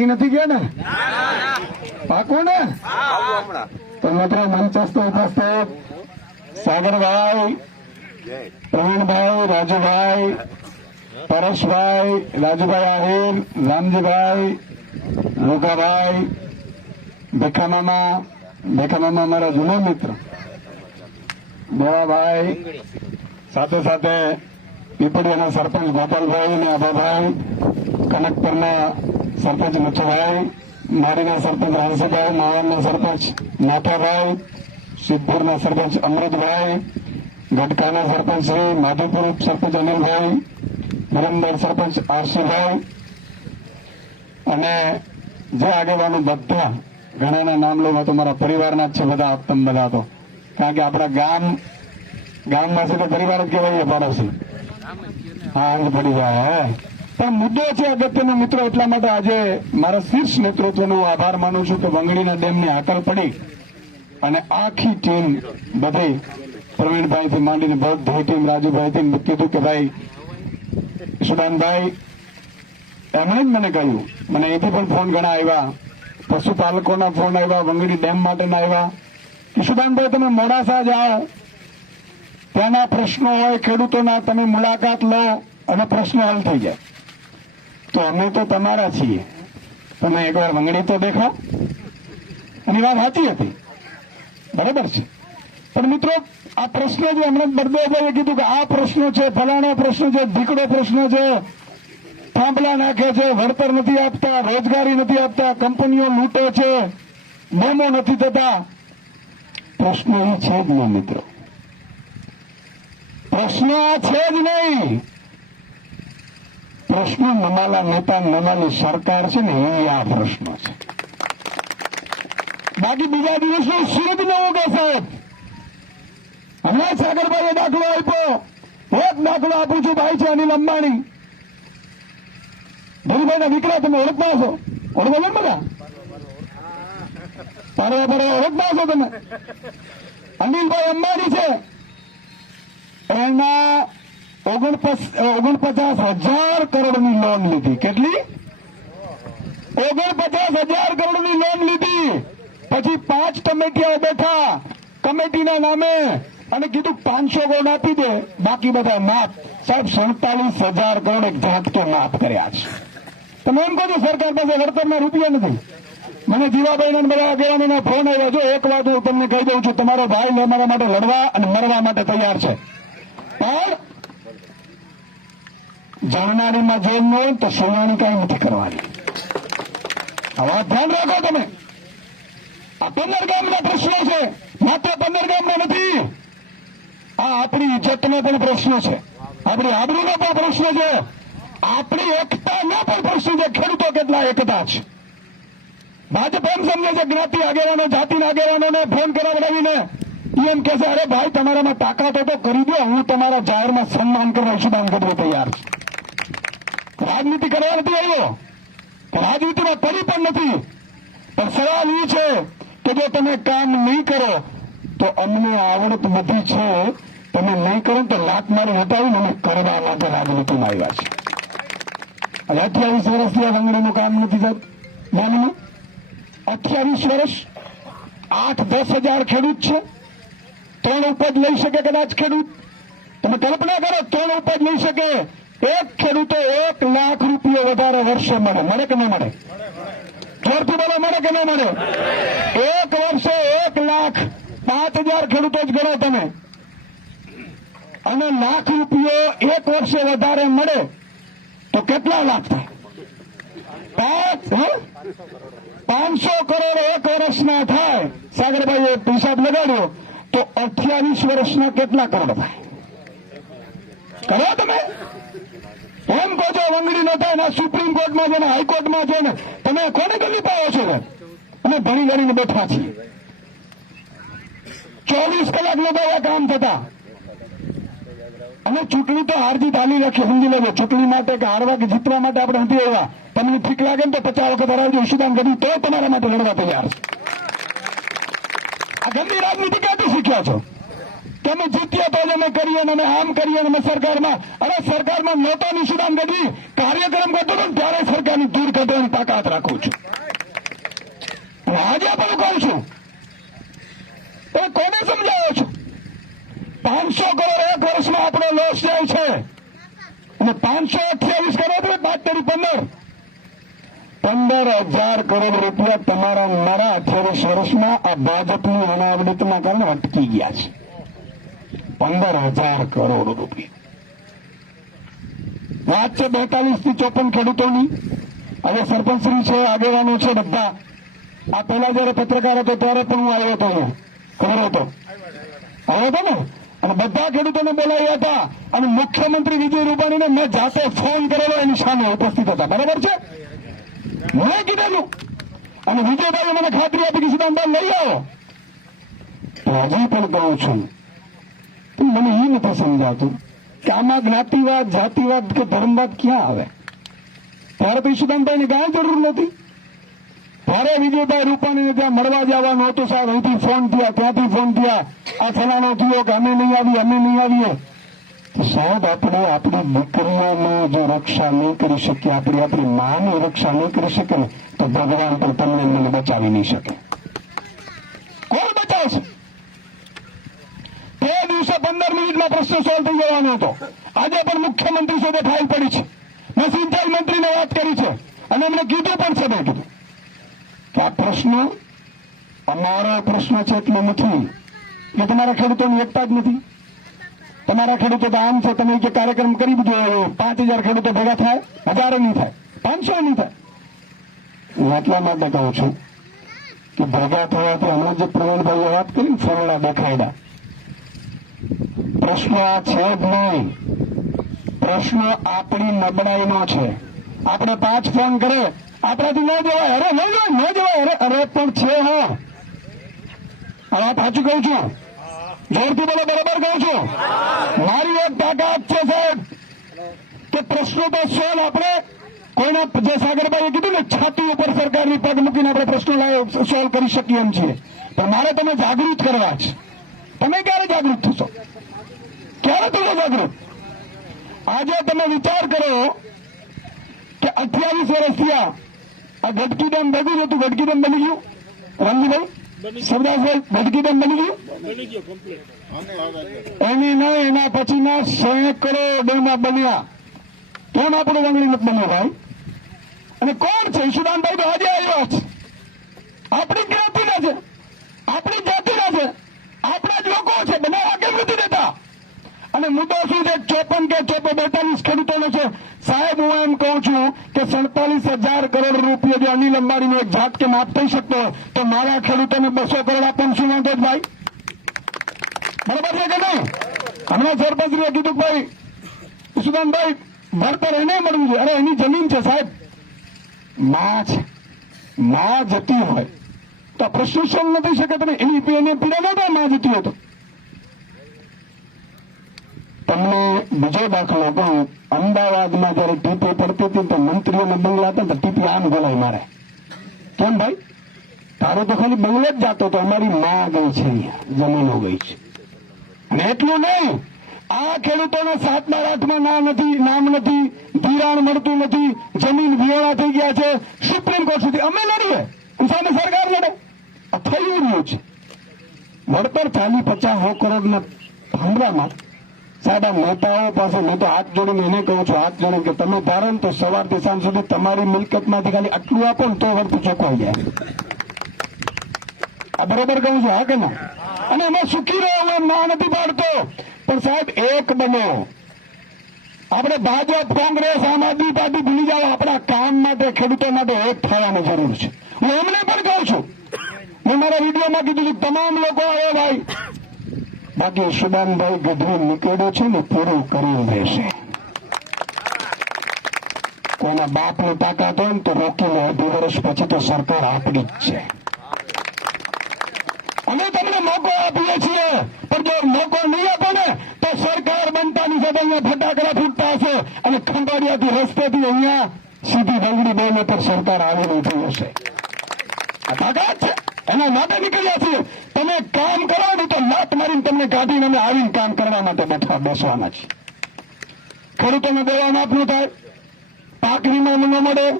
થાકી નથી ગયા ને? પાકો ને? તો મિત્રો મંચસ્થ ઉપસ્થિત સાગરભાઈ, પ્રવીણભાઈ, રાજુભાઈ, પરેશભાઈ, રાજુભાઈ આહિર રામજીભાઈ લોકાભાઈ ભેખામામા ભેખામામા મારા જૂના મિત્ર દેવાભાઈ સાથે સાથે પીપળિયાના સરપંચ ગોપાલભાઈ અને આભાભાઈ કનકપરના સરપંચ મુથુભાઈ, મારીના સરપંચ હંસભાઈ માવાના સરપંચ નાથાભાઈ સિદ્ધપુરના સરપંચ અમૃતભાઈ, ગઢકાના સરપંચ શ્રી માધુપુર સરપંચ અનિલભાઈ વિરમદર સરપંચ આરસીભાઈ અને જે આગેવાનો બધા ઘણાના નામ લઉં તો મારા પરિવારના જ છે બધા આપતમ બધા તો. કારણ કે આપણા ગામ, ગામમાં તો પરિવાર જ કહેવાય પાડોશી. હા જાય, હે. પણ મુદ્દો છે અગત્યનો મિત્રો, એટલા માટે આજે મારા શીર્ષ નેતૃત્વનો હું આભાર માનું છું કે વંગડીના ડેમની હાકલ પડી અને આખી ટીમ બધી પ્રવીણભાઈથી માંડીને બધી ટીમ રાજુભાઈથી કીધું કે ભાઈ, સુદાનભાઈ, એમણે જ મને કહ્યું, મને એથી પણ ફોન ઘણા આવ્યા, પશુપાલકોના ફોન આવ્યા, વંગડી ડેમ માટેના આવ્યા કે સુદાનભાઈ, તમે મોડાસા જાઓ, ત્યાંના પ્રશ્નો હોય, ખેડૂતોના, તમે મુલાકાત લો અને પ્રશ્નો હલ થઈ જાય. તો અમે તો તમારા છીએ. તમે એકવાર વંગડી તો દેખો એની વાત સાચી હતી. બરાબર છે. પણ મિત્રો, આ પ્રશ્ન જે હમણાં બળદેવભાઈએ કીધું કે આ પ્રશ્નો છે, ફલાણા પ્રશ્નો છે ધીકડો પ્રશ્ન છે, થાંભલા નાખે છે, વળતર નથી આપતા, રોજગારી નથી આપતા, કંપનીઓ લૂંટે છે ડેમો નથી થતા. પ્રશ્નો એ છે જ નહીં મિત્રો. પ્રશ્ન છે જ નહીં. પ્રશ્નો નમાલા નેતા નમાલી સરકાર છે ને, એ આ પ્રશ્ન છે. બાકી બીજા દિવસનો સુરત નવો કે સાહેબ. હમણાં સાગરભાઈએ દાખલો આપ્યો. એક દાખલો આપું છું ભાઈ છે અનિલ અંબાણી. ધીરુભાઈના દીકરા તમે ઓળખતા હશો? ઓળખો છો ને બધા? પાડવા પાડવા ઓળખતા હશો તમે? અનિલભાઈ અંબાણી છે. એના ઓગણપચાસ હજાર કરોડની લોન લીધી. કેટલી? ઓગણપચાસ હજાર કરોડની લોન લીધી. પછી પાંચ કમિટીઓ બેઠા. કમિટીના નામે અને કીધું પાંચસો કરોડ આપી દે. બાકી બધા માફ. સાહેબ, સુડતાલીસ હજાર કરોડ એક ઝાટકે માફ કર્યા છે. તમે એમ કહો છો, સરકાર પાસે વળતરના રૂપિયા નથી. મને જીવાભાઈના બધા આગેવાનોના ફોન આવ્યો છે. એક વાત હું તમને કહી દઉં છું. તમારો ભાઈ અમારા માટે લડવા અને મરવા માટે તૈયાર છે. પણ જાણનારીમાં જોઈ ન હોય તો સુનાણી કઈ નથી કરવાની. વાત ધ્યાન રાખો તમે. આ પંદર ગામના પ્રશ્નો છે. માત્ર પંદર ગામના નથી. આ આપણી ઇજ્જતનો પણ પ્રશ્ન છે. આપણી આબરૂનો પણ પ્રશ્ન છે. આપણી એકતાનો પણ પ્રશ્ન છે. ખેડૂતો કેટલા એકતા છે. ભાજપ એમ સમજે છે, જ્ઞાતિ આગેવાનો, જાતિના આગેવાનોને ફોન કરાવડાવીને એમ એમ છે, અરે ભાઈ, તમારામાં તાકાત હોય તો કરી દો. હું તમારા જાહેરમાં સન્માન કરવા ઈશુદાન કરવા તૈયાર છું. રાજનીતિ કરવા નથી આવ્યો. રાજનીતિમાં કરી પણ નથી. પણ સવાલ એ છે કે જો તમે કામ નહીં કરો, તો અમને આવડત બધી છે. તમે નહીં કરો તો લાત મારી હટાવીને અમે કરવા માટે રાજનીતિમાં આવ્યા છે હવે અઠ્યાવીસ વર્ષથી આ વંગડીનું કામ નથી સાહેબ માનવું અઠ્યાવીસ વર્ષ, આઠ, દસ હજાર ખેડૂત છે. ત્રણ ઉપજ લઈ શકે કદાચ ખેડૂત. તમે કલ્પના કરો, ત્રણ ઉપજ લઈ શકે. એક ખેડૂતો એક લાખ રૂપિયો વધારે વર્ષે મળે. મળે કે ન મળે? જોરથી બોલો, મળે કે ન મળે? એક વર્ષે એક લાખ પાંચ હજાર ખેડૂતો જ ગણો તમે. અને લાખ રૂપિયો એક વર્ષે વધારે મળે તો કેટલા લાખ થાય? પાંચ? પાંચસો કરોડ એક વર્ષના થાય. સાગરભાઈએ હિસાબ લગાડ્યો તો અઠ્યાવીસ વર્ષના કેટલા કરોડ થાય? કરો તમે. એમ કહો છો, વંગડી ન થાય સુપ્રીમ કોર્ટમાં છે ને, હાઈકોર્ટમાં છે ને, તમે કોને ગલી પાવો છો? ને અમે ભણી ગણીને બેઠા છીએ. ચોવીસ કલાક લોકો એવા કામ થતા. અને ચૂંટણી તો હારજી હાલી રાખી, સમજી લેજો. ચૂંટણી માટે કે હારવા કે જીતવા માટે આપણે નથી આવ્યા. તમને ઠીક લાગે ને તો પચાસ વખત હરાવજો, ઈશુદાન ગઢવી, તો તમારા માટે લડવા તૈયાર છે. આ ગંદી રાજનીતિ ક્યાંથી શીખ્યા છો? અમે જીત્યા તો અમે કરીએ અને આમ કરીએ અમે સરકારમાં. અને સરકારમાં નહોતો નિશુદાન ગઢવી કાર્યક્રમ કરતો હતો ત્યારે સરકારની દૂર કાઢવાની તાકાત રાખું છું. હું આજે પણ કહું છું. એ કોને સમજાવો છો? પાંચસો કરોડ એક વર્ષમાં આપણો લોસ જાય છે. અને પાંચસો અઠ્યાવીસ કરોડ પાંચ તેરી પંદર. પંદર હજાર કરોડ રૂપિયા તમારા મારા અઠ્યાવીસ વર્ષમાં આ ભાજપની અનાવૃતના કારણે અટકી ગયા છે. પંદર હજાર કરોડ રૂપિયા. વાત છે બેતાલીસથી ચોપન ખેડૂતોની. હવે સરપંચશ્રી છે, આગેવાનો છે બધા. આ પહેલા જયારે પત્રકાર હતો ત્યારે પણ હું આવ્યો હતો ખબર હતો? આવ્યો હતો ને? અને બધા ખેડૂતોને બોલાવ્યા હતા. અને મુખ્યમંત્રી વિજય રૂપાણીને મેં જાતે ફોન કરેલો, એની સામે ઉપસ્થિત હતા. બરાબર છે? મેં કીધેલું. અને વિજયભાઈ મને ખાતરી આપી કે સિદ્ધાંતભાઈ લઈ આવો. હજી પણ કહું છું મને એ નથી સમજાતું કે આમાં જ્ઞાતિવાદ, જાતિવાદ કે ધર્મવાદ ક્યાં આવે? ત્યારે તો ઈશુદાનભાઈને ગાય જરૂર નથી ત્યારે વિજયભાઈ રૂપાણીને ત્યાં મળવા જવાનું હતું સાહેબ. અહીંથી ફોન થયા, ત્યાંથી ફોન થયા. આ ફલાણો થયો કે અમે નહીં આવીએ, અમે નહીં આવીએ. સાહેબ, આપણે આપણી દીકરીઓની જો રક્ષા નહીં કરી શકીએ, આપણે આપણી માની રક્ષા નહીં કરી શકીએ તો ભગવાન પણ તમને મને બચાવી નહીં શકે. કોણ બચાવશે? દિવસે પંદર મિનિટમાં પ્રશ્ન સોલ્વ થઈ જવાનો હતો. આજે પણ મુખ્યમંત્રી સાથે ફાઇલ પડી છે. મેં સિંચાઈ મંત્રીને વાત કરી છે. અને એમને કીધું પણ છે મેં કીધું કે આ પ્રશ્ન અમારા પ્રશ્ન છે એટલો નથી. કે તમારા ખેડૂતોની એકતા જ નથી. તમારા ખેડૂતો તો આમ છે, તમે જે કાર્યક્રમ કરી દીધો પાંચ હજાર ખેડૂતો ભેગા થાય, હજારો નહીં થાય, પાંચસો નહીં થાય. હું એટલા માટે કહું છું કે ભેગા થવાથી હમણાં જે પ્રવીણભાઈએ વાત કરી ફરડા દેખાડ્યા. પ્રશ્ન આ છે જ નહીં. પ્રશ્ન આપણી નબળાઈનો છે. આપણે પાંચ ફોન કરે આપણાથી ન જવાય. અરે, નહીં જવાય, ન જવાય. અરે અરે, પણ છે, હા. આ વાત સાચું કહું છું. જોરથી બોલો, બરાબર કહું છું. મારી એક તાકાત છે, સાહેબ, કે પ્રશ્નો તો સોલ આપણે કોઈના જે સાગરભાઈએ કીધું ને, છાતી ઉપર સરકારની પગ મૂકીને આપણે પ્રશ્નો સોલ્વ કરી શકીએ એમ છીએ. પણ મારે તમે જાગૃત કરવા છે. તમે ક્યારે જાગૃત થશો? ક્યારે થશો જાગૃત? આજે તમે વિચાર કરો કે અઠ્યાવીસ વર્ષ થયા આ ગટકી ડેમ ભેગું હતું. ગટકી ડેમ બની ગયું? રંગીભાઈ? સરદારભાઈ ગટકી ડેમ બની ગયું એની નહીં એના પછીના કરો ડેમો બન્યા. કેમ આપણું રંગણી નથી બન્યું ભાઈ? અને કોણ છે? ઈશુદાનભાઈ તો આજે આવ્યો છે આપણી જ્ઞાતિના છે. આપણી જાતિના છે આપણા જ લોકો છે બનાવવા કેમ નથી દેતા અને મુદ્દો શું છે, ચોપન કે ચોપન બેતાલીસ ખેડૂતોનો છે. સાહેબ, હું એમ કહું છું કે સડતાલીસ હજાર કરોડ રૂપિયા જો અનિલ અંબાણીનો એક જાત કે માફ થઈ શકતો હોય, તો મારા ખેડૂતોને બસો કરોડ આપવાનું શું વાંધો ભાઈ? બરાબર છે કે નહીં? હમણાં સરપંચને કીધું ભાઈ ઈશુદાનભાઈ ભણતર એને મળવું જોઈએ. અરે, એની જમીન છે સાહેબ. માં છે. માં જતી હોય. તો આ પ્રશ્ન સોલ્વ ન થઈ શકે તમે એની એને પીડા ન થાયમાં જતી હોય તમને બીજો દાખલો કહું, અમદાવાદમાં જયારે ટીપી પડતી હતી તો મંત્રીઓને બંગલા હતા ટીપી આમ ગોલાઈ મારે. કેમ ભાઈ? તારો તો ખાલી બંગલો જ જાતો તો અમારી માં ગઈ છે જમીનો ગઈ છે. અને એટલું નહીં, આ ખેડૂતોને સાતમા આઠમાં ના નથી, નામ નથી, ધિરાણ મળતું નથી, જમીન વિહોણા થઈ ગયા છે. સુપ્રીમ કોર્ટ સુધી અમે લડીએ સામે સરકાર લડે. આ થઈ રહ્યું છે. વળતર ચાલી પચાસ સો કરોડના ભાંડવામાં સાડા નેતાઓ પાસે મેં તો હાથ જોડીને એને કહું છું, હાથ જોડીને કે તમે ધારો ને તો સવારથી સાંજ સુધી તમારી મિલકતમાંથી ખાલી આટલું આપો ને તો વળતું ચોકવાઈ જાય. આ બરોબર કહું છું, હા કે ના? અને એમાં સુખી રહો હું ના નથી પાડતો. પણ સાહેબ, એક બનો. આપણે ભાજપ, કોંગ્રેસ, આમ આદમી પાર્ટી ભૂલી જાઓ. આપણા કામ માટે, ખેડૂતો માટે એક થવાની જરૂર છે. હું એમને પણ કહું છું મેં મારા વિડીયોમાં કીધું હતું, તમામ લોકો આવે ભાઈ. બાકી સુદાનભાઈ ગઢવી નીકળ્યો છે ને પૂરું કરી રહેશે કોઈના બાપની તાકાત હોય ને તો રોકીને અઢી વર્ષ પછી તો સરકાર આપણી જ છે. અમે તમને મોકો આપીએ છીએ પણ જો મોકો નહીં આપો ને તો સરકાર બનતાની સાથે અહીંયા ફટાકડા ફૂટતા હશે અને ખંભાળિયાથી રસ્તેથી અહીંયા સીધી ડંગડી બેને પર સરકાર આવેલી થઈ હશે. તાકાત છે. એના માટે નીકળ્યા છીએ. તમે કામ કરો ને તો લાત મારીને તમને કાઢીને અમે આવીને કામ કરવા માટે બેઠા બેસવાના છીએ. ખેડૂતોને દેવા માફ ન થાય. પાક વીમા ન મળે.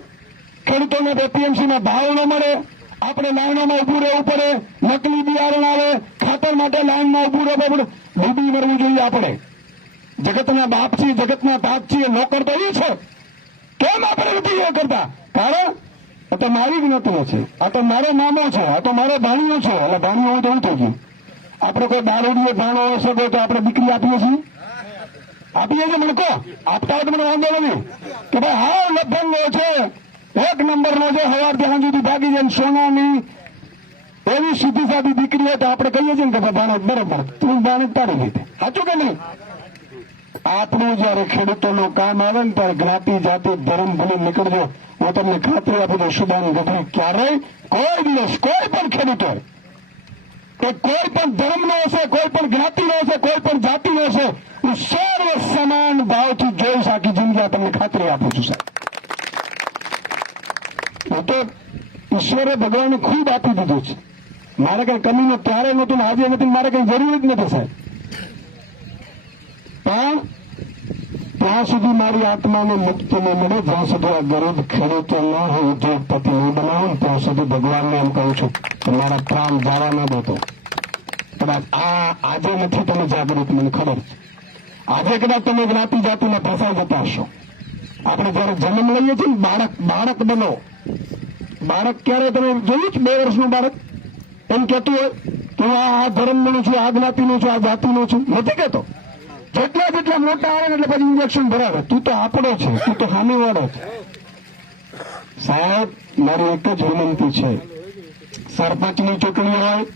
ખેડૂતોને એપીએમસીના ભાવ ન મળે. આપણે લાઈનોમાં ઉભું રહેવું પડે. નકલી બિયારણ આવે. ખાતર માટે લાઈનમાં ઉભું રહેવું પડે. ડૂબી મરવું જોઈએ આપણે. જગતના બાપ છીએ જગતના તાપ છીએ નોકર તો એ છે. કેમ આપણે નથી એ કરતા? કારણ આ તો મારી જ્ઞાતિનો છે. આ તો મારો મામો છે. આ તો મારો ભાણીઓ છે. એટલે ભાણીઓ તો એવું થઈ ગયું આપણે કોઈ દારૂડીએ ભાણો સગો તો આપણે દીકરી આપીએ છીએ. આપીએ છીએ મને કહો આપતા હોય તો મને વાંધો નથી. કે ભાઈ, હા લફંગો છે. એક નંબરનો છે સવારથી સાંજ સુધી ભાગી જાય સોનાની. એવી સીધી સાદી દીકરી હોય તો આપણે કહીએ છીએ ને કે ભાણેજ બરોબર. તું ભાણે પાડી દીધી સાચું કે નહીં? આપણું જયારે ખેડૂતોનું કામ આવે ને ત્યારે જ્ઞાતિ, જાતિ, ધર્મ ભૂલી નીકળજો, હું તમને ખાતરી આપું છું સુદાન ગઢવી, ક્યારેય કોઈ દિવસ કોઈ પણ ખેડૂતો, કે કોઈ પણ ધર્મનો હશે, કોઈ પણ જ્ઞાતિનો હશે, કોઈ પણ જાતિનો હશે, હું સર્વ સમાન ભાવથી જોઈશ આખી જિંદગી તમને ખાતરી આપું છું, સાહેબ. હું તો ઈશ્વરે ભગવાનને ખૂબ આપી દીધું છે. મારે કઈ કમીનું ત્યારે નતું ને આજે નથી મારે કઈ જરૂર જ નથી, સાહેબ. પણ ત્યાં સુધી મારી આત્માને મુક્તિ ન મળે, જ્યાં સુધી આ ગરીબ ખેડૂતો ન હોય ઉદ્યોગપતિ ન બનાવું, ત્યાં સુધી ભગવાનને એમ કહું છું કે મારા પ્રાણ જારા ન દેતો કદાચ આ આજે નથી તમે જાગૃત, મને ખબર આજે કદાચ તમે જ્ઞાતિ જાતિને ફસાઈ જતા હશો. આપણે જયારે જન્મ લઈએ છીએ બાળક બાળક બનો. બાળક ક્યારે તમે જોયું છે બે વર્ષનું બાળક? એમ કહેતું હોય કે હું આ ધર્મનું છું, આ જ્ઞાતિનું છું, આ જાતિનું છું. નથી કહેતો. જેટલા જેટલા મોટા આવે એટલે પછી ઇન્જેક્શન ભરાવે. તું તો આપણો છે, તું તો હામીવાળો છે. સાહેબ, મારી એક જ વિનંતી છે. સરપંચની ચૂંટણી હોય,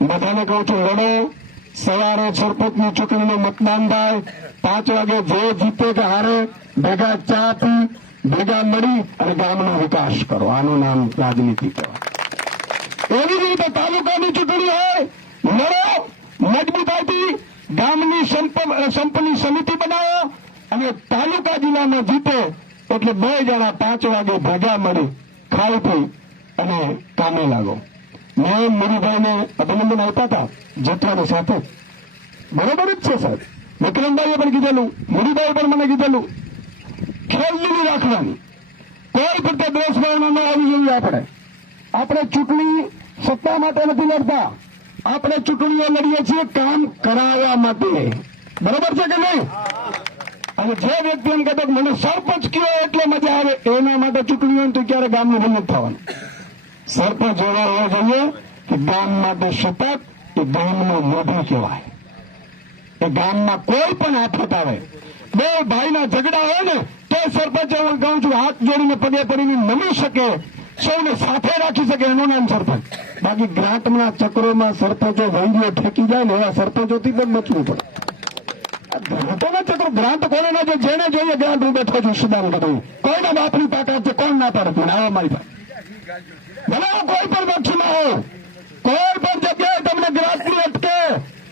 બધાને કહું છું, લડો. સવારે સરપંચની ચૂંટણીનું મતદાન થાય, પાંચ વાગે જે જીતે કે હારે ભેગા ચા પી, ભેગા મળી અને ગામનો વિકાસ કરો. આનું નામ રાજનીતિ કહેવાય. એવી જ રીતે તાલુકાની ચૂંટણી હોય, લડો. મજબૂતાઈથી ગામની સંપ- સંપની સમિતિ બનાવો અને તાલુકા જિલ્લામાં જીતે એટલે બે જણા પાંચ વાગે ભેગા મળી ખાઈ પી અને કામે લાગો. મેં મુરુભાઈને અભિનંદન આપ્યા હતા જથ્થાની સાથે. બરોબર જ છે સાહેબ. વિક્રમભાઈએ પણ કીધેલું મુરુભાઈએ પણ મને કીધેલું ખેલદીલી રાખવાની. કોઈ પ્રત્યે દેશભાવના ન આવી જોઈએ આપણે. આપણે ચૂંટણી સત્તા માટે નથી લડતા. આપણે ચૂંટણીઓ લડીએ છીએ કામ કરાવવા માટે. બરોબર છે કે નહીં? અને જે વ્યક્તિ એમ કહેતો મને સરપંચ કયો એટલે મજા આવે, એના માટે ચૂંટણીઓ તો ક્યારે ગામનું ભૂલ થવાનું. સરપંચ એવા હોવા જોઈએ કે ગામ માટે સતત એ ગામનો મોઢું કહેવાય. એ ગામમાં કોઈ પણ આફત આવે, બે ભાઈના ઝઘડા હોય ને, તો સરપંચ હું કહું છું, હાથ જોડીને પગે પડીને નમી શકે. સૌને સાથે રાખી શકે, એનું નામ સરપંચ. બાકી ગ્રાન્ટના ચક્રોમાં સરપંચો વંગીઓ ઠેકી જાય ને, એવા સરપંચોથી પણ બચવું પડે. ગ્રાન્ટોના ચક્રો ગ્રાન્ટ કોને ના જેને જોઈએ ગ્રાન્ટ હું બેઠો છું સુદાન બધું. કોઈના બાપની તાકાત છે કોણ ના પાડે? પણ આવા મારી ભલે કોઈ પણ પક્ષમાં હો કોઈ પણ જગ્યાએ તમને ગ્રાન્ટની અટકે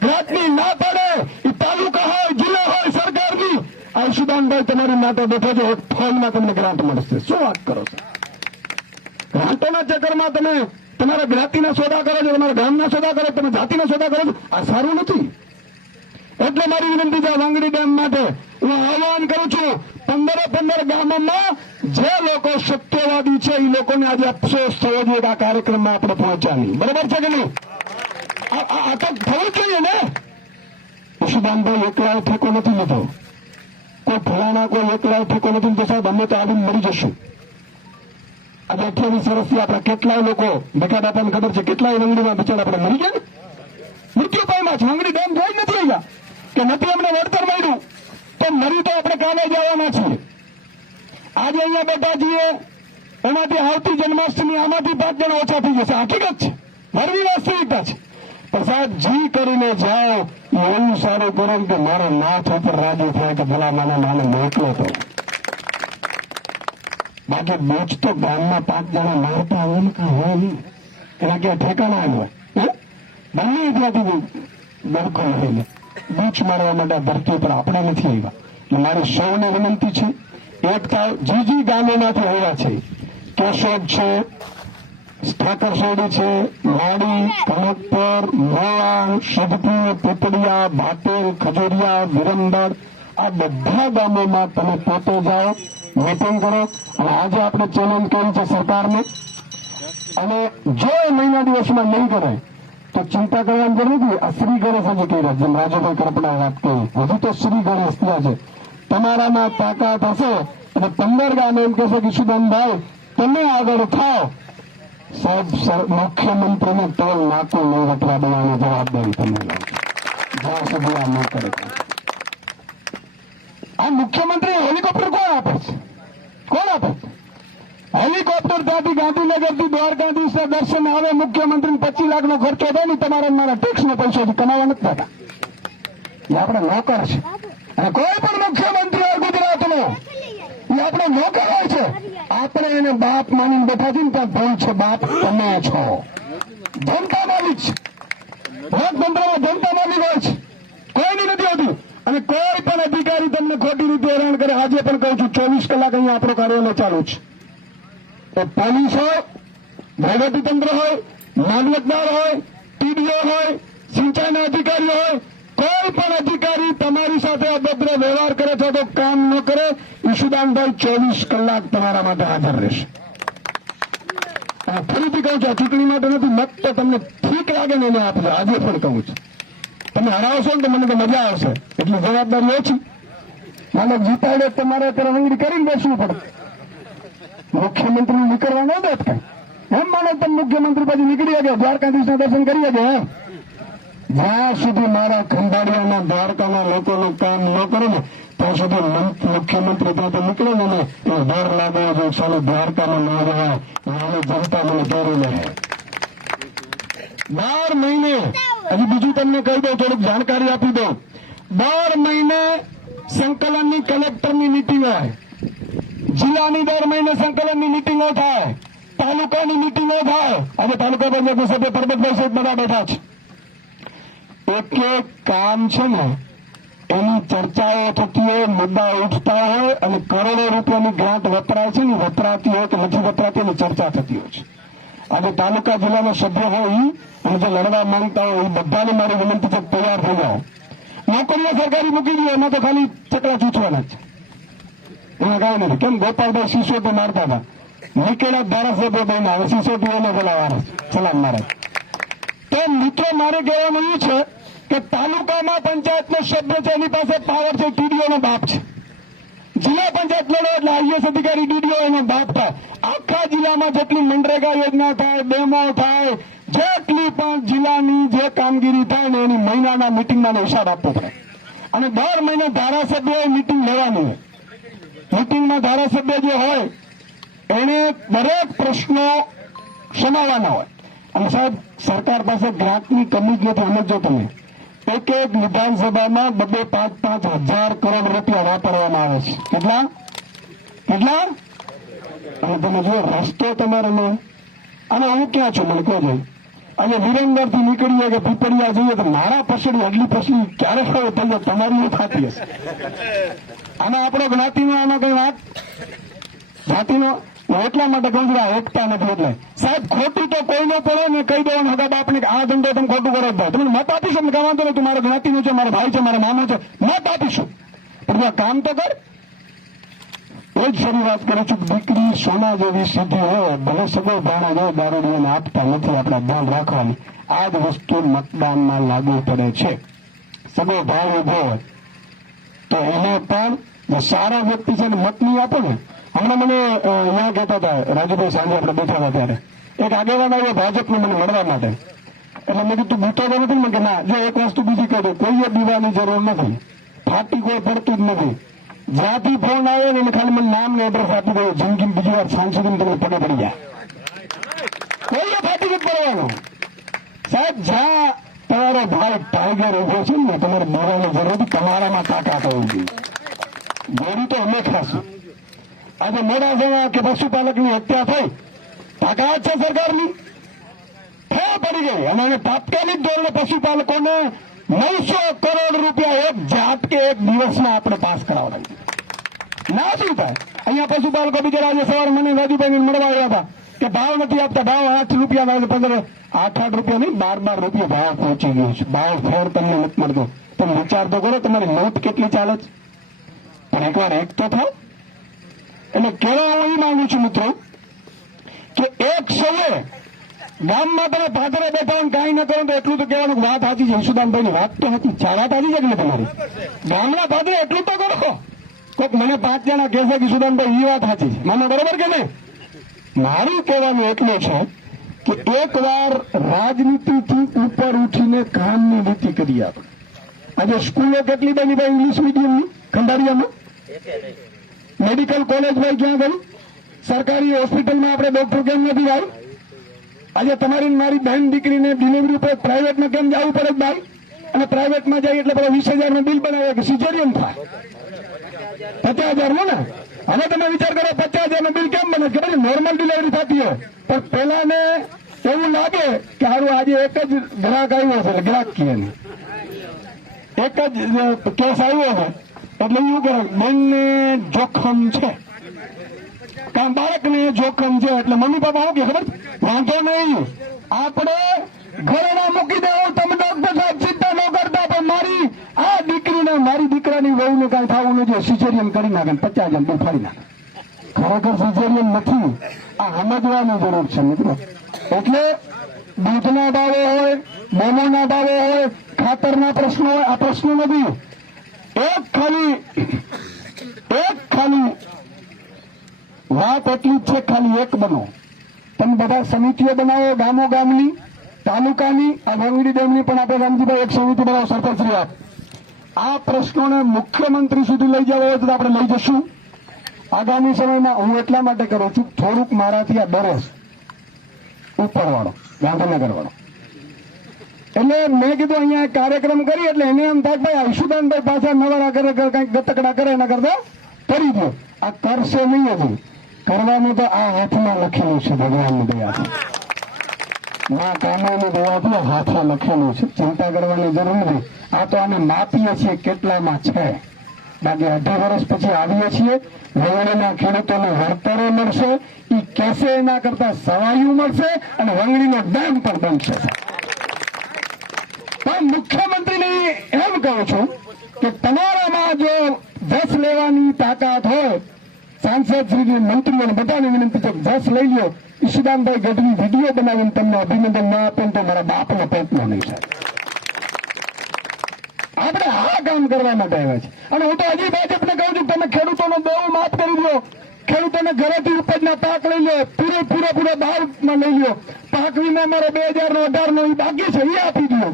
ગ્રાન્ટની ના પડે, એ તાલુકા હોય, જિલ્લા હોય, સરકારની. આ સુદાનભાઈ તમારી માટે બેઠો છો ફોનમાં તમને ગ્રાન્ટ મળશે. શું વાત કરો છો? ગ્રાન્ટોના ચક્કરમાં તમે તમારા જ્ઞાતિના સોદા કરો છો, તમારા ગામના સોદા કરો તમે જાતિના સોદા કરો છો, આ સારું નથી. એટલે મારી વિનંતી છે વાંગડી ડેમ માટે હું આહવાન કરું છું, પંદરે પંદર ગામોમાં જે લોકો સત્યવાદી છે, એ લોકોને આજે અફસોસ થવો જોઈએ આ કાર્યક્રમમાં આપણે પહોંચાવી બરોબર છે કે નહીં? આ- તો થવું જોઈએ ને. ઈશુદાનભાઈ એકલાએ ઠેકો નથી લીધો. કોઈ ફલાણા કોઈ એકલાએ ઠેકો નથી લીધો. સાહેબ, અમે તો આવીને મરી જશું. આજે અઠ્યાવીસ વર્ષથી આપણા કેટલાય લોકો ભેગા બાપાને ખબર છે? કેટલાય વંગડીમાં બિચારા આપણે મરી ગયા? મૃત્યુ પામ્યા છે વંગડી ડેમ જોઈ નથી અહીંયા કે નથી અમને વળતર મળ્યું. તો મરી તો આપણે કાલે જવાના છીએ. આજે અહીંયા બેઠા છીએ એમાંથી આવતી જન્માષ્ટમી આમાંથી પાંચ જણા ઓછા થઈ જશે. હકીકત છે. મારી વાસ્તવિકતા છે. પણ જી કરીને જાઓ. એવું સારું કરો કે મારા નાથ ઉપર રાજી થાય કે ભલા મને નાને મોકલો તો. બાકી મોજ તો ગામમાં પાંચ જણા મારતા હોય ને કાંઈ હોય નહીં. એના ક્યાં ઠેકાણા હોય. બંને ત્યાંથી બરખો રહીને બીચ મારવા માટે ધરતી ઉપર આપણે નથી આવ્યા. મારી સૌને વિનંતી છે, એકતા જી જે ગામોમાંથી આવ્યા છે, કેશોદ છે, ઠાકર શેરડી છે વાડી કનકપર, મોવાણ સદપુર પીપળિયા ભાટેલ, ખજોરિયા વિરંબર આ બધા ગામોમાં તમે પોતે જાઓ. મીટિંગ કરો. અને આજે આપણે ચેલેન્જ કરી છે સરકારને. અને જો એ મહિના દિવસમાં નહીં કરે તો ચિંતા કરવાની જરૂર નથી. આ શ્રી ગણેશ હજી કહી રહ્યા જેમ રાજુભાઈ કરપડા વાત કરી. હજુ તો શ્રી ગણેશ ત્યાં છે. તમારામાં તાકાત હશે. અને પંદર ગામ એમ કહેશે કે સુદાનભાઈ, તમે આગળ થાઓ. સાહેબ મુખ્યમંત્રીને ટોલ નાકું નહીં વટવા દેવાની જવાબદારી તમે લો જ્યાં સુધી આ ન કરે. આ મુખ્યમંત્રી હેલિકોપ્ટર કોણ આપે છે? કોણ આપે? છે હેલિકોપ્ટર ત્યાંથી ગાંધીનગરથી દ્વારકાધીશ દર્શન આવે મુખ્યમંત્રી પચીસ લાખ નો ખર્ચો થાય ને તમારા મારા ટેક્સ નો પૈસો કમાવા નથી થતા એ આપણે નોકર છે. અને કોઈ પણ મુખ્યમંત્રી હોય ગુજરાતનો, એ આપણો નોકર હોય છે. આપણે એને બાપ માનીને બેઠા છીએ ને, ત્યાં ભૂલ છે, બાપ તમે છો. જનતા માલિક છે. લોકતંત્રમાં જનતા માલિક હોય છે. કોઈની નથી હોતી. અને કોઈ પણ અધિકારી તમને ખોટી રીતે હેરાન કરે, આજે પણ કહું છું, ચોવીસ કલાક અહીંયા આપણો કાર્યાલય ચાલુ છે. તો પોલીસ હોય વહીવટીતંત્ર હોય, મામલતદાર હોય, ટીડીઓ હોય, સિંચાઈના અધિકારીઓ હોય, કોઈ પણ અધિકારી તમારી સાથે અભદ્ર વ્યવહાર કરે છે તો કામ ન કરે, ઈશુદાનભાઈ ચોવીસ કલાક તમારા માટે હાજર રહેશે. ફરીથી કહું છું, આ ચૂંટણી માટે નથી, મત તો તમને ઠીક લાગે ને એને આપજો, આજે પણ કહું છું. તમે હરાવશો ને તો મને તો મજા આવશે. એટલે જવાબદારી ઓછી. માનો જીતાડે તમારે અત્યારે વંગડી કરીને બેસવું પડે. મુખ્યમંત્રી નીકળવા ન દેત કઈ. એમ માનો તમે મુખ્યમંત્રી પછી નીકળી ગયા દ્વારકાધીશ દર્શન કરી ગયા એમ જ્યાં સુધી મારા ખંભાળિયાના દ્વારકાના લોકોનું કામ ન કરે ને, ત્યાં સુધી મુખ્યમંત્રી ત્યાં તો નીકળે ને ડર લાગે છે ચાલો દ્વારકામાં ન રહેવાય, નાની જનતા મને દોરી લે બાર મહિને, હજી બીજું તમને કહી દઉં, થોડીક જાણકારી આપી દઉં. બાર મહિને સંકલનની કલેક્ટરની મિટિંગ હોય. જિલ્લાની દર મહિને સંકલનની મિટિંગો થાય. તાલુકાની મિટિંગો થાય. આજે તાલુકા પંચાયતના સભ્ય પરબતભાઈ સહિત બધા બેઠા છે. એક એક કામ છે ને, એની ચર્ચાઓ થતી હોય, મુદ્દા ઉઠતા હોય, અને કરોડો રૂપિયાની ગ્રાન્ટ વપરાય છે ને, વપરાતી હોય કે નથી વપરાતી, એની ચર્ચા થતી હોય છે. આજે તાલુકા જિલ્લાના સભ્ય હોય અને જે લડવા માંગતા હોય એ બધાને મારી વિનંતી છે તૈયાર થઈ જાઓ. નોકરીઓ સરકારી મૂકી દો એમાં તો ખાલી ચકલા ચૂંટવાના જ. એમાં કાંઈ નથી. કેમ? ગોપાલભાઈ સિસોટી મારતા હતા. નીકળ્યા ધારાસભ્ય બન્યા હવે સિસોટી એને બોલાવવાના. છે સલામ મારે તો મિત્રો, મારે કહેવાનું એ છે કે તાલુકામાં પંચાયતનો સભ્ય છે, એની પાસે પાવર છે, ટીડીઓનો બાપ છે. જિલ્લા પંચાયત લડો એટલે આઈએસ અધિકારી ડીડીઓ એનો બાપ થાય. આખા જિલ્લામાં જેટલી મનરેગા યોજના થાય ડેમો થાય, જેટલી પણ જિલ્લાની જે કામગીરી થાય ને એની મહિનાના મિટિંગમાં હિસાબ આપવો પડે. અને દર મહિને ધારાસભ્યોએ મિટિંગ લેવાની. હોય મિટિંગમાં ધારાસભ્ય જે હોય, એને દરેક પ્રશ્નો સમાવવાના હોય. અને સાહેબ, સરકાર પાસે ગ્રાન્ટની કમી જ નથી સમજો તમે. એક એક વિધાનસભામાં બબે પાંચ પાંચ હજાર કરોડ રૂપિયા વાપરવામાં આવે છે. કેટલા? કેટલા? અને તમે જો રસ્તો તમારે અને હું ક્યાં છું, મને કહો જોઈએ અને વિરંગરથી નીકળીએ કે પીપળિયા જઈએ તો મારા પસડી અડલી પસડી ક્યારે ખબર તમને તમારી ખાતી હશે. આમાં આપણો જ્ઞાતિનો આમાં કઈ વાત? જાતિનો? હું એટલા માટે કહું છું એકતા નથી એટલે. સાહેબ, ખોટું તો કોઈ ન પડે ને કહી દેવાનું હતા બાપને આ ધંધો તમે ખોટું કરો ભાઈ. તમને મત આપીશું ને કહેવાનું નથી મારા જ્ઞાતિનું છે, મારા ભાઈ છે, મારા મામો છે. મત આપીશું પણ કામ તો કર. એ જ શરૂઆત વાત કરું છું, દીકરી સોના જેવી સિદ્ધિ હોય ભલે સગો ભાણા જો દારૂડીઓને આપતા નથી, આપણે ધ્યાન રાખવાની. આ જ વસ્તુ મતદાનમાં લાગુ પડે છે. સગો ભાવ ઊભો હોય તો એને પણ સારા વ્યક્તિ છે મત નહીં આપો ને. હમણાં મને યા કહેતા હતા, રાજુભાઈ સાંજે આપણે બેઠા હતા ત્યારે. એક આગેવાન આવ્યો ભાજપને મને મળવા માટે. એટલે મેં કીધું બીતો તો નથી? કે, ના, જો એક વસ્તુ બીજી કહી દઉં કોઈએ બીવાની જરૂર નથી. ફાટી કોઈ પડતું જ નથી. જ્યાંથી ફોન આવ્યો ને ખાલી મને નામ ને એડ્રેસ આપી દઉં જિંદગી બીજી વાર સાંજ સુધી તમે પગે પડી જાય. કોઈએ ફાટી નથી પડવાનું. સાહેબ, જ્યાં તમારો ભાઈ ટાઈગર ઊભો છે ને, તમારે બોલવાની જરૂર તમારામાં તાકાત હોવી જોઈએ. ગોળી તો અમે ખાશું. આજે મોડાસણા કે પશુપાલકની હત્યા થઈ. તાકાત છે સરકારની. ફેર પડી ગઈ. અને તાત્કાલિક ધોરણે પશુપાલકોને નવસો કરોડ રૂપિયા એક જાત કે એક દિવસમાં આપણે પાસ કરાવડાવી ના શું થાય? અહીંયા પશુપાલકો બિચારા આજે સવારે મને રાજુભાઈ મળવા આવ્યા હતા કે ભાવ નથી આપતા. ભાવ આઠ રૂપિયા પંદર આઠ આઠ રૂપિયા નહીં, બાર બાર રૂપિયા ભાવ પહોંચી ગયો છે. ભાવ ફેર તમને નથી મળતો. તમે વિચાર તો કરો, તમારી નોટ કેટલી ચાલે છે? પણ એકવાર એક તો થાવ. એટલે કેવા હું એ માંગુ છું, મિત્રો, કે એક સૌએ ગામમાં તમે પાદરે બેઠા હોય કાંઈ ન કરો તો એટલું તો કહેવાનું વાત સાચી છે. યશુદાનભાઈની વાત તો હતી. ચા વાત સાચી છે એટલે તમારી? ગામના પાદરે એટલું તો કરો. કોઈક મને પાંચ જણા કહેશે કે યશુદાનભાઈ એ વાત સાચી છે. મને બરોબર કે નહીં? મારું કહેવાનું એટલું છે કે એકવાર રાજનીતિથી ઉપર ઉઠીને કામની નીતિ કરી આપણે આજે સ્કૂલો કેટલી બની ભાઈ, ઇંગ્લિશ મીડિયમની? ખંડારિયામાં મેડિકલ કોલેજ ભાઈ ક્યાં ગયું? સરકારી હોસ્પિટલમાં આપણે ડોક્ટર કેમ નથી ભાઈ? આજે તમારી મારી બહેન દીકરીને ડિલિવરી ઉપર પ્રાઇવેટમાં કેમ જવું પડે ભાઈ? અને પ્રાઇવેટમાં જાય એટલે પેલા વીસ હજાર બિલ બનાવે કે સિઝેરિયન થાય. પચાસ હજારનું? ને હવે તમે વિચાર કરો, પચાસ હજાર બિલ કેમ બને? કે નોર્મલ ડિલિવરી થતી હોય. પણ પેલા ને એવું લાગે કે સારું આજે એક જ ગ્રાહક આવ્યો છે ગ્રાહક કહે એક જ કેસ આવ્યો છે. એટલે એવું કરે બેનને જોખમ છે. કારણ બાળકને જોખમ છે? એટલે મમ્મી પપ્પા આવું કે ખબર? વાંધો નહીં. આપણે ઘરેણા મૂકી દેવો, તમે ડોક્ટર સાહેબ ચિંતા ન કરતા, પણ મારી, આ દીકરીને, મારી દીકરાની વહુને કાંઈ થવું નથી સિઝેરિયન કરી નાખે પચાસ જણ બફાડી ફાડી નાખે. ખરેખર સિઝેરિયન નથી. આ સમજવાની જરૂર છે મિત્રો. એટલે દૂધના ભાવે હોય, મોમોના ભાવે હોય, ખાતરના પ્રશ્નો હોય, આ પ્રશ્નો નથી. એક ખાલી એક ખાલી વાત એટલી જ છે, ખાલી એક બનો. તમે બધા સમિતિઓ બનાવો ગામો ગામની તાલુકાની, આ વંગડી ડેમની પણ આપણે રામજીભાઈ એક સમિતિ બનાવો, સરપંચશ્રી આપ. આ પ્રશ્નોને મુખ્યમંત્રી સુધી લઈ જવા હોય તો આપણે લઈ જશું. આગામી સમયમાં હું એટલા માટે કરું છું, થોડુંક મારાથી આ ડરે ઉપરવાળો ગાંધીનગર વાળો એટલે મેં કીધું અહીંયા કાર્યક્રમ કરી એટલે એને એમ થાય ભાઈ ઈશુદાનભાઈ પાછા નવારા કરે ગતકડા કરે એના કરતા કરી દો આ કરશે નહીં હજુ. કરવાનું તો આ હાથમાં લખેલું છે, ભગવાનની દયાથી. મા કામાની દયાથી હાથમાં લખેલું છે. ચિંતા કરવાની જરૂર નથી. આ તો અમે માપીએ છીએ કેટલામાં છે. બાકી અઢી વર્ષ પછી આવીએ છીએ. વંગડીના ખેડૂતોને વળતરો મળશે. એ કેસે એના કરતા સવાયું મળશે અને વંગડીનો ડેમ પણ બનશે. મુખ્યમંત્રીને એમ કહું છું કે તમારામાં જો દસ લેવાની તાકાત હોય, સાંસદ શ્રી મંત્રીઓને બધાને વિનંતી છે કે લઈ લો ઈશુદાનભાઈ ગઢવી વીડિયો બનાવીને તમને અભિનંદન ના આપે તો મારા બાપનો પ્રયત્ન નહીં થાય. આપણે આ કામ કરવા માટે આવ્યા છે અને હું તો હજી ભાજપને કહું છું, તમે ખેડૂતોનો દેવું માફ કરી દો. ખેડૂતોને ઘરેથી ઉપજના પાક લઈ લો પૂરે પૂરે પૂરે બહારમાં લઈ લો પાક વીમા મારો બે હજાર નો અઢાર નો બાકી છે એ આપી દો.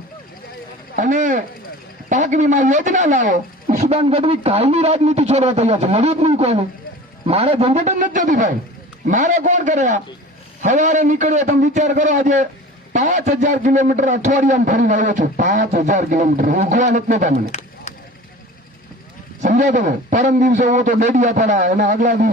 અને પાક વીમા યોજના લાવો. ઈશુદાન ગઢવી કાયમી રાજનીતિ છોડવા તૈયાર છે. નવી જ નહીં કોઈને. મારે ઝંઝટ નથી જતી ભાઈ. મારે કોણ કરે સવારે નીકળ્યો, તમે વિચાર કરો, આજે પાંચ હજાર કિલોમીટર અઠવાડિયામાં ફરીને આવ્યો છું. પાંચ હજાર કિલોમીટર. ઊંઘવા નથી દેતા મને. સમજાય તમે? પરમ દિવસે હું તો ડેડિયાપાડા એના આગલા દિવસે